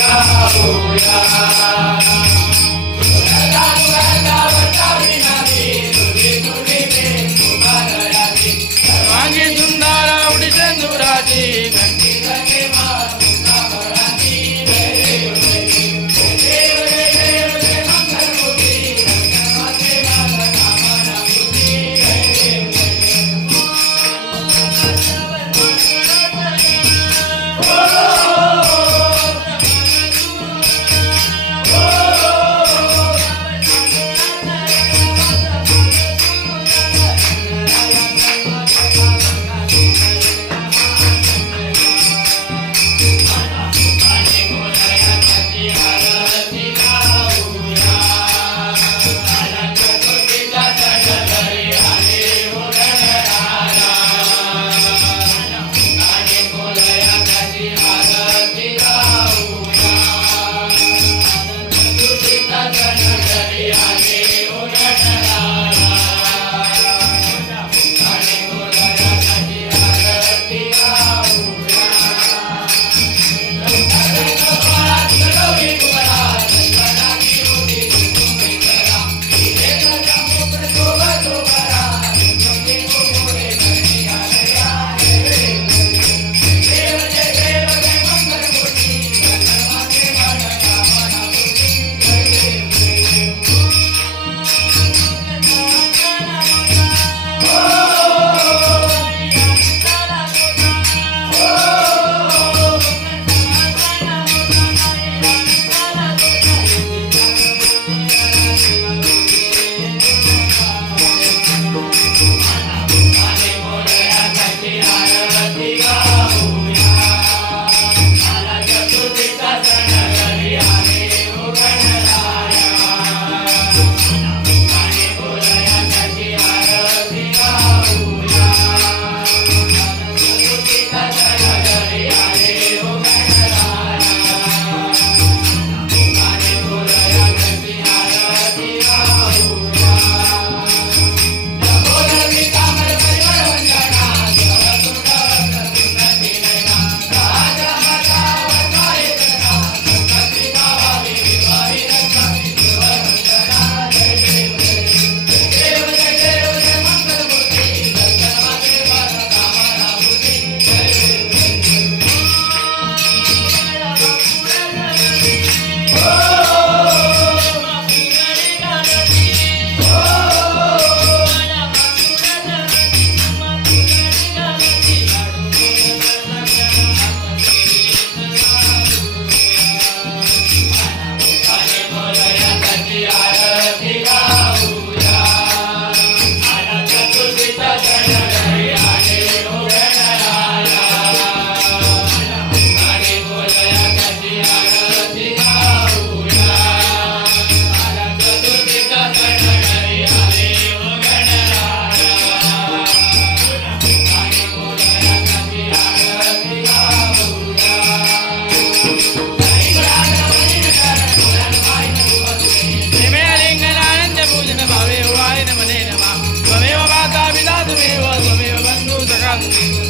राहूया out.